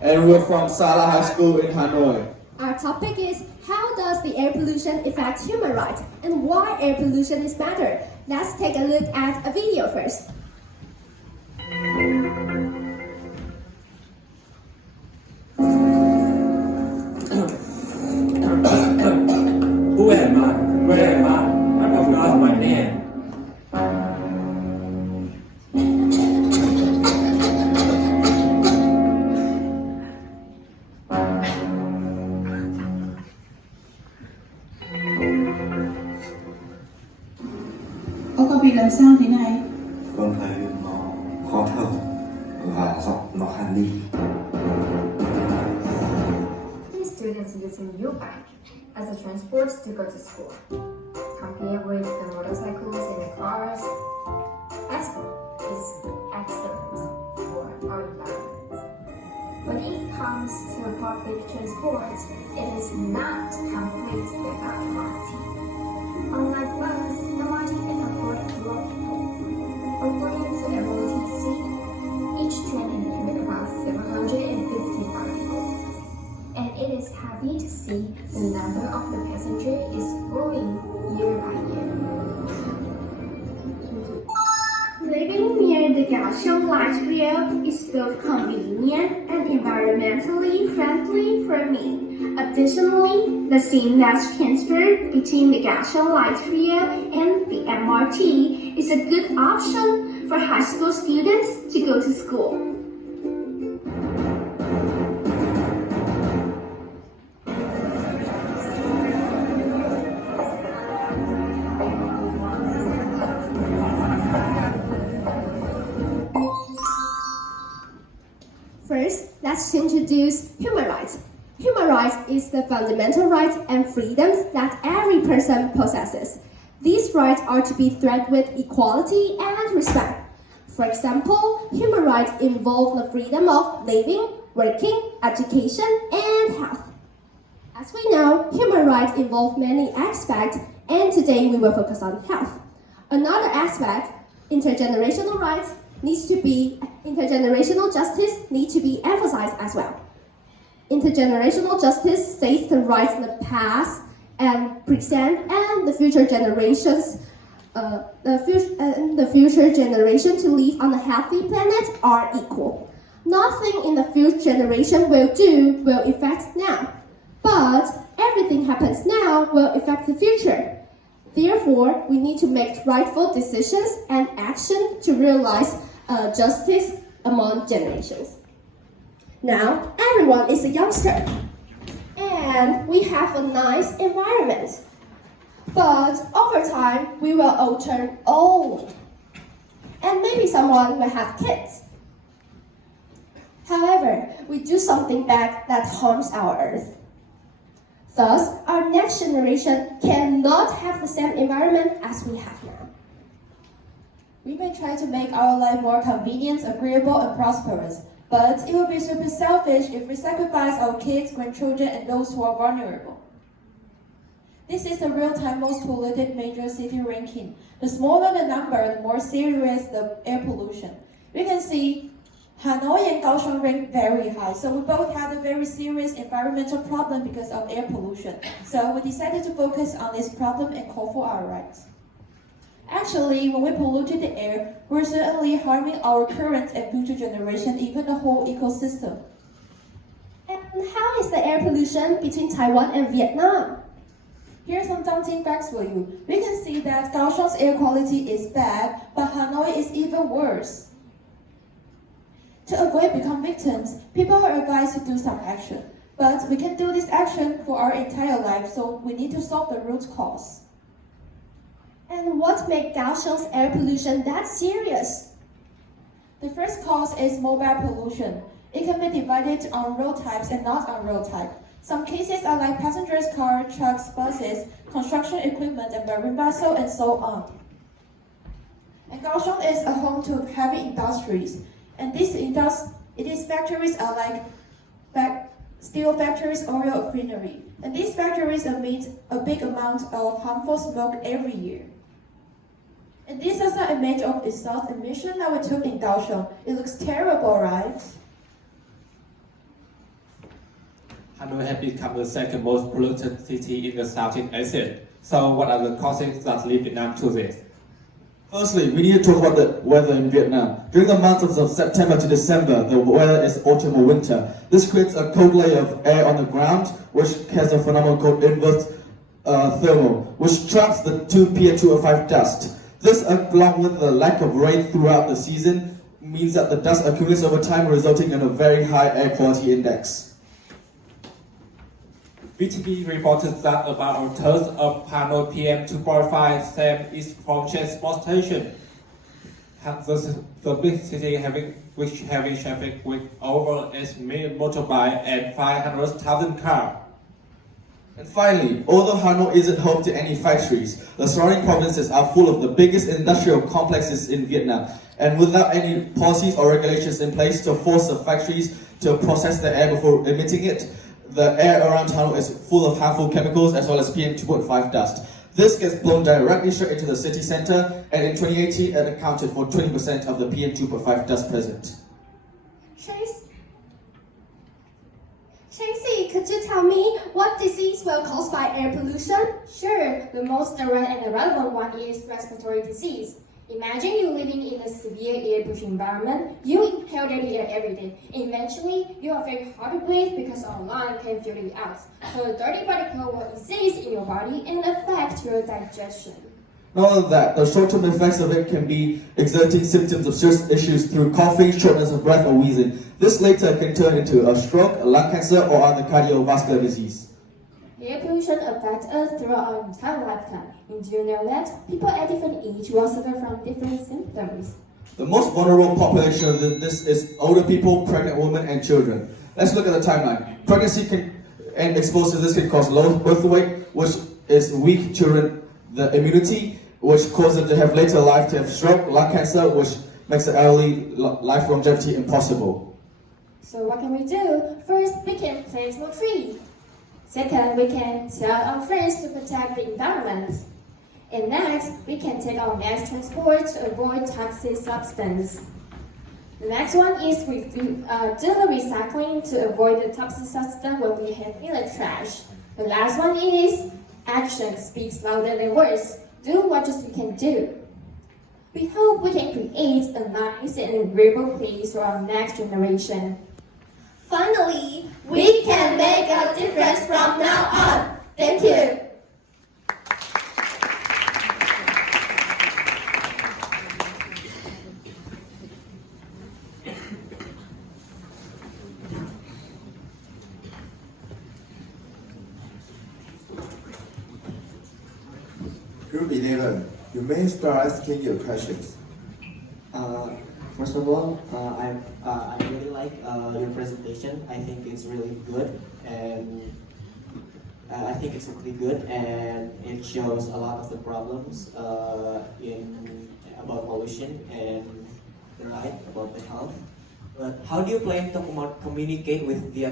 and we're from Sala High School in Hanoi. Our topic is how does the air pollution affect human rights and why air pollution is better. Let's take a look at a video first. Who am I? Where am I? I forgot my name. 我個別梁生點係？ Con thấy nó khó thở và giọng nó khan đi. These students using U-Bike as a transport to go to school. Compared with the motorcycles and the cars, bicycle is excellent for our environment. When it comes to public transport, it is not complete without quality. Unlike bus, MRT can afford more people. According to MOTC, each train can carry about 755 people. And it is happy to see the number of the passengers is growing year by year. Living near the Kaohsiung Light Rail is both convenient and environmentally friendly for me. Additionally, the same that's transferred between the Kaohsiung Light Rail and the MRT is a good option for high school students to go to school. First, let's introduce human rights. Human rights is the fundamental rights and freedoms that every person possesses. These rights are to be treated with equality and respect. For example, human rights involve the freedom of living, working, education, and health. As we know, human rights involve many aspects, and today we will focus on health. Another aspect, intergenerational justice needs to be emphasized as well. Intergenerational justice states the rights of the past and present and the future generations. The future generation to live on a healthy planet are equal. Nothing in the future generation will affect now, but everything happens now will affect the future. Therefore, we need to make rightful decisions and action to realize justice among generations. Now, everyone is a youngster, and we have a nice environment. But over time, we will all turn old, and maybe someone will have kids. However, we do something bad that harms our earth. Thus, our next generation cannot have the same environment as we have now. We may try to make our life more convenient, agreeable, and prosperous, but it will be super selfish if we sacrifice our kids, grandchildren, and those who are vulnerable. This is the real-time most polluted major city ranking. The smaller the number, the more serious the air pollution. We can see Hanoi and Kaohsiung rank very high, so we both had a very serious environmental problem because of air pollution. So we decided to focus on this problem and call for our rights. Actually, when we polluted the air, we're certainly harming our current and future generation, even the whole ecosystem. And how is the air pollution between Taiwan and Vietnam? Here's some daunting facts for you. We can see that Kaohsiung's air quality is bad, but Hanoi is even worse. To avoid becoming victims, people are advised to do some action. But we can do this action for our entire life, so we need to solve the root cause. And what makes Kaohsiung's air pollution that serious? The first cause is mobile pollution. It can be divided on road types and not on road type. Some cases are like passengers' cars, trucks, buses, construction equipment, and marine vessels, and so on. And Kaohsiung is a home to heavy industries. And these factories are like steel factories, oil refinery. And these factories emit a big amount of harmful smoke every year. And this is not a image of exhaust emission that we took in Kaohsiung. It looks terrible, right? Hanoi has become the second most polluted city in the Southeast Asia. So what are the causes that lead Vietnam to this? Firstly, we need to talk about the weather in Vietnam. During the months of September to December, the weather is autumn or winter. This creates a cold layer of air on the ground, which has a phenomenon called inverse thermal, which traps the 2 PM2.5 dust. This, along with the lack of rain throughout the season, means that the dust accumulates over time, resulting in a very high air quality index. VTV reported that about a third of Hanoi PM2.5 SAM is from transportation. The big city having traffic with over 8 million motorbikes and 500,000 cars. And finally, although Hanoi isn't home to any factories, the surrounding provinces are full of the biggest industrial complexes in Vietnam. And without any policies or regulations in place to force the factories to process the air before emitting it, the air around Hanoi is full of harmful chemicals as well as PM2.5 dust. This gets blown directly straight into the city center, and in 2018 it accounted for 20% of the PM2.5 dust present. Tracy, could you tell me what disease were caused by air pollution? Sure, the most direct and relevant one is respiratory disease. Imagine you living in a severe air pollution environment. You inhale dirty air every day. Eventually, you are very hard to breathe because our lungs can filter it out. So the dirty particle will exist in your body and affect your digestion. Not only that, the short-term effects of it can be exerting symptoms of serious issues through coughing, shortness of breath, or wheezing. This later can turn into a stroke, a lung cancer, or other cardiovascular disease. Air pollution affects us throughout our entire lifetime. And do you know that people at different ages will suffer from different symptoms? The most vulnerable population of this is older people, pregnant women, and children. Let's look at the timeline. Pregnancy and exposure to this can cause low birth weight, which is weak children, the immunity, which causes them to have later life to have stroke, lung cancer, which makes the early life longevity impossible. So what can we do? First, we can plant more trees. Second, we can tell our friends to protect the environment. And next, we can take our mass transport to avoid toxic substance. The next one is do the recycling to avoid the toxic substance when we have in the trash. The last one is action speaks louder than words. Do what you can do. We hope we can create a nice and agreeable place for our next generation. Finally, we can make a difference from now on. Thank you. Group 11, you may start asking your questions. First of all, I really like your presentation. I think it's really good, and I think it's really good, and it shows a lot of the problems about pollution and the right about the health. But how do you plan to communicate with the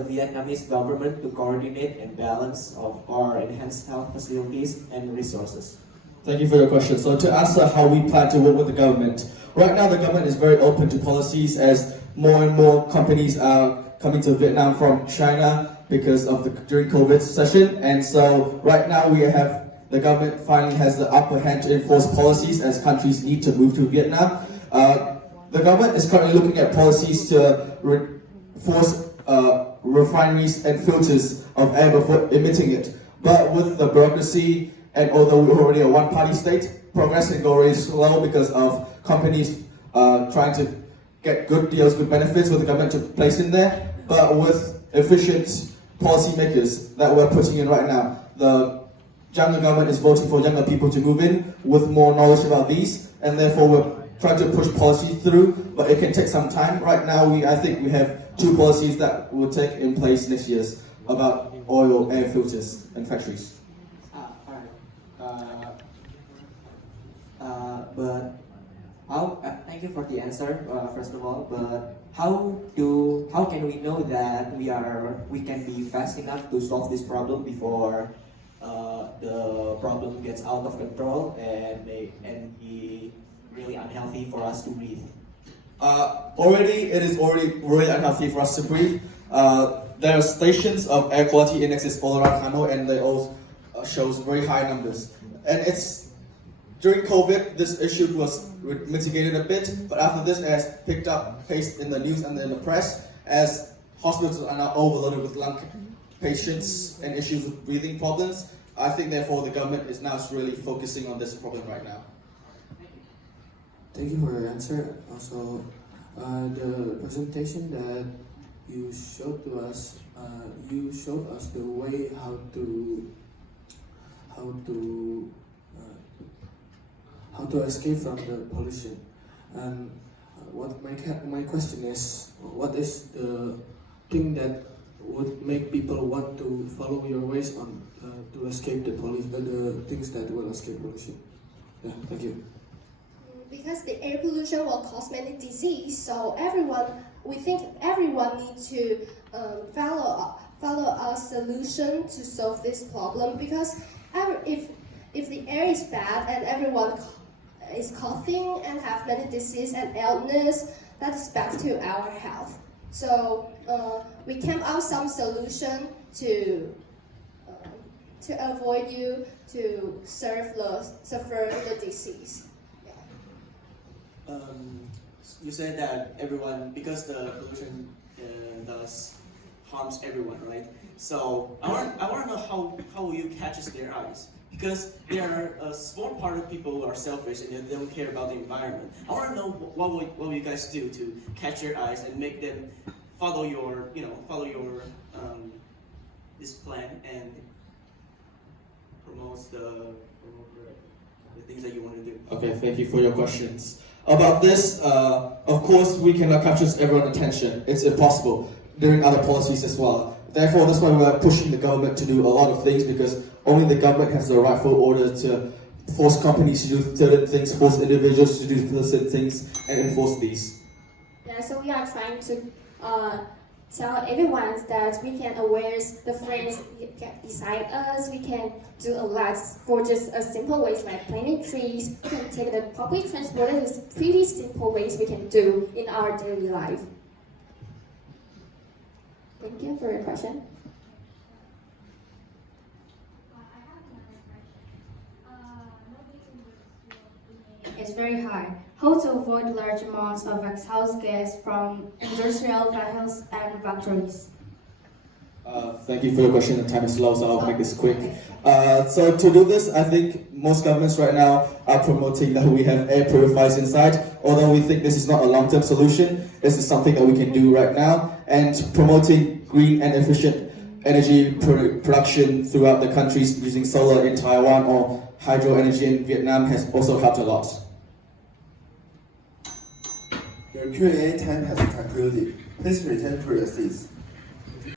Vietnamese government to coordinate and balance of our enhanced health facilities and resources? Thank you for your question. So to answer how we plan to work with the government, right now the government is very open to policies as more and more companies are coming to Vietnam from China because of during COVID session, and so right now the government finally has the upper hand to enforce policies as countries need to move to Vietnam. The government is currently looking at policies to force refineries and filters of air before emitting it, but with the bureaucracy, and although we're already a one-party state, progress can go really slow because of companies trying to get good deals, good benefits with the government to place in there. But with efficient policymakers that we're putting in right now, the younger government is voting for younger people to move in with more knowledge about these, and therefore we're trying to push policy through, but it can take some time. Right now, I think we have 2 policies that will take in place next year about oil air filters and factories. But thank you for the answer, first of all. But how can we know that we can be fast enough to solve this problem before the problem gets out of control and be really unhealthy for us to breathe? Already, it is already really unhealthy for us to breathe. There are stations of air quality indexes all around Hanoi, and they all shows very high numbers. And it's during COVID, this issue was mitigated a bit, but after this, it has picked up pace in the news and in the press as hospitals are now overloaded with lung patients and issues with breathing problems. I think, therefore, the government is now really focusing on this problem right now. Thank you for your answer. Also, the presentation that you showed to us, you showed us the way how to escape from the pollution. And what my question is, what is the thing that would make people want to follow your ways on to escape the things that will escape pollution? Yeah, thank you. Because the air pollution will cause many disease, so we think everyone needs to follow a solution to solve this problem. Because if the air is bad and everyone is coughing and have many disease and illness, that is bad to our health. So we came out some solution to avoid you to suffer the disease. You said that everyone, because the pollution does harms everyone, right? So I want to know how you catches their eyes, because there are a small part of people who are selfish and they don't care about the environment. I want to know what will you guys do to catch their eyes and make them follow your this plan and promote the things that you want to do. Okay, thank you for your questions. About this, of course, we cannot capture everyone's attention. It's impossible during other policies as well. Therefore, that's why we're pushing the government to do a lot of things, because only the government has the rightful order to force companies to do certain things, force individuals to do certain things, and enforce these. Yeah, so we are trying to tell everyone that we can aware the friends beside us. We can do a lot for just a simple ways like planting trees. We can take the public transport. It's pretty simple ways we can do in our daily life. Thank you for your question. It's very high. How to avoid large amounts of exhaust gas from industrial vehicles and factories? Thank you for your question. The time is low, so I'll make this quick. So to do this, I think most governments right now are promoting that we have air purifiers inside. Although we think this is not a long-term solution, this is something that we can do right now. And promoting green and efficient energy production throughout the countries using solar in Taiwan or hydro energy in Vietnam has also helped a lot. Your Q&A time has concluded. Please return to your seats.